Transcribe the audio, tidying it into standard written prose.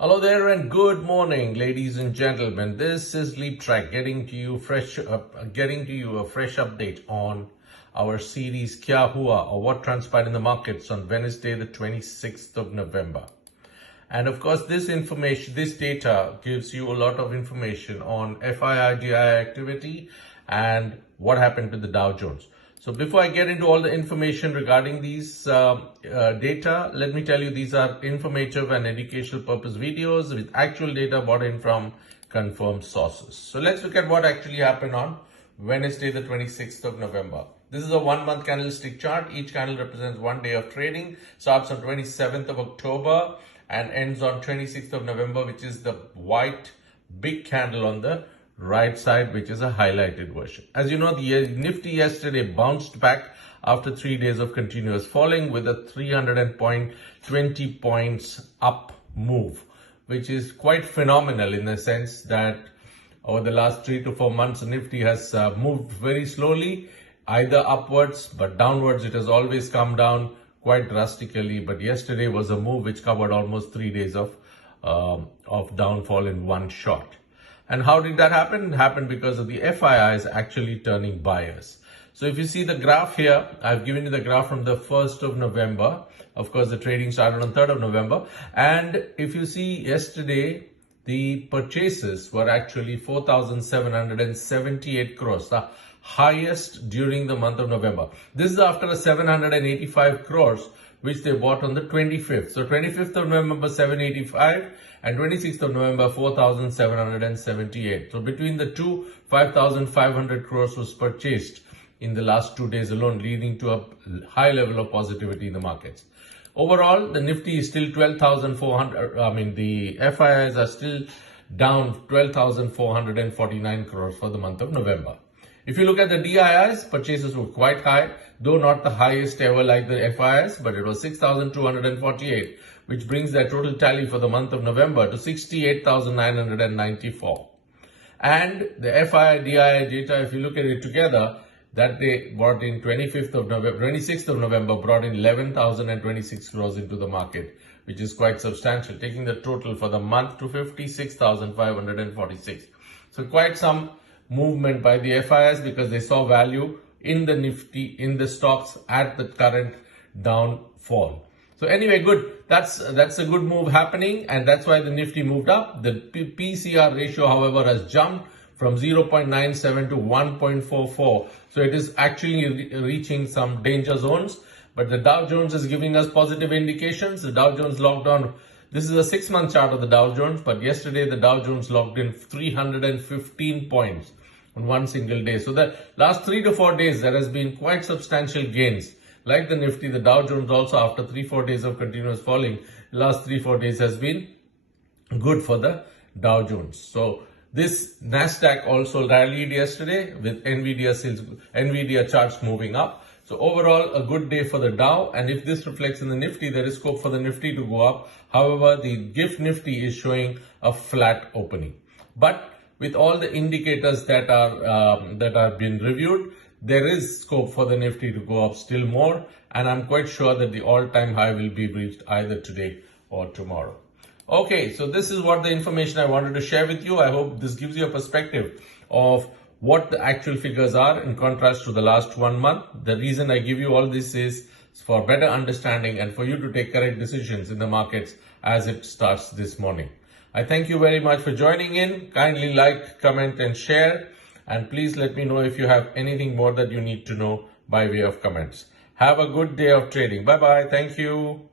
Hello there and good morning, ladies and gentlemen. This is LEAPTRAC getting to you a fresh update on our series Kya Hua, or what transpired in the markets on Wednesday, the 26th of November. And of course, this data gives you a lot of information on FII, DII activity and what happened to the Dow Jones. So before I get into all the information regarding these data, let me tell you these are informative and educational purpose videos with actual data brought in from confirmed sources. So let's look at what actually happened on Wednesday, the 26th of November. This is a 1 month candlestick chart. Each candle represents 1 day of trading. Starts on 27th of October and ends on 26th of November, which is the white big candle on the right side, which is a highlighted version. As you know, the Nifty yesterday bounced back after 3 days of continuous falling with a 320 points up move, which is quite phenomenal in the sense that over the last 3 to 4 months, Nifty has moved very slowly, either upwards, but downwards it has always come down quite drastically. But yesterday was a move which covered almost 3 days of downfall in one shot. And how did that happen? It happened because of the FIIs actually turning buyers. So if you see the graph here, I've given you the graph from the 1st of November. Of course, the trading started on 3rd of November. And if you see yesterday, the purchases were actually 4,778 crores, the highest during the month of November. This is after a 785 crores, which they bought on the 25th. So 25th of November, 785 and 26th of November, 4,778. So between the two, 5,500 crores was purchased in the last 2 days alone, leading to a high level of positivity in the markets. Overall, the Nifty is still 12,400. The FIIs are still down 12,449 crores for the month of November. If you look at the DIIs, purchases were quite high, though not the highest ever like the FIIs, but it was 6,248, which brings their total tally for the month of November to 68,994. And the FII DII data, if you look at it together, that they brought in 26th of November, brought in 11,026 crores into the market, which is quite substantial, taking the total for the month to 56,546. So quite some movement by the FIIs because they saw value in the Nifty, in the stocks at the current downfall. So anyway, good. That's a good move happening, and that's why the Nifty moved up. The PCR ratio, however, has jumped from 0.97 to 1.44. So it is actually reaching some danger zones. But the Dow Jones is giving us positive indications. The Dow Jones logged on. This is a 6-month chart of the Dow Jones, but yesterday the Dow Jones logged in 315 points on one single day. So the last 3 to 4 days, there has been quite substantial gains. Like the Nifty, the Dow Jones also, after 3-4 days of continuous falling, the last 3-4 days has been good for the Dow Jones. So this NASDAQ also rallied yesterday with NVIDIA charts moving up. So overall, a good day for the Dow. And if this reflects in the Nifty, there is scope for the Nifty to go up. However, the GIFT Nifty is showing a flat opening. But with all the indicators that are being reviewed, there is scope for the Nifty to go up still more. And I'm quite sure that the all-time high will be reached either today or tomorrow. Okay, so this is what the information I wanted to share with you. I hope this gives you a perspective of what the actual figures are in contrast to the last 1 month. The reason I give you all this is for better understanding and for you to take correct decisions in the markets as it starts this morning. I thank you very much for joining in. Kindly like, comment and share. And please let me know if you have anything more that you need to know by way of comments. Have a good day of trading. Bye-bye. Thank you.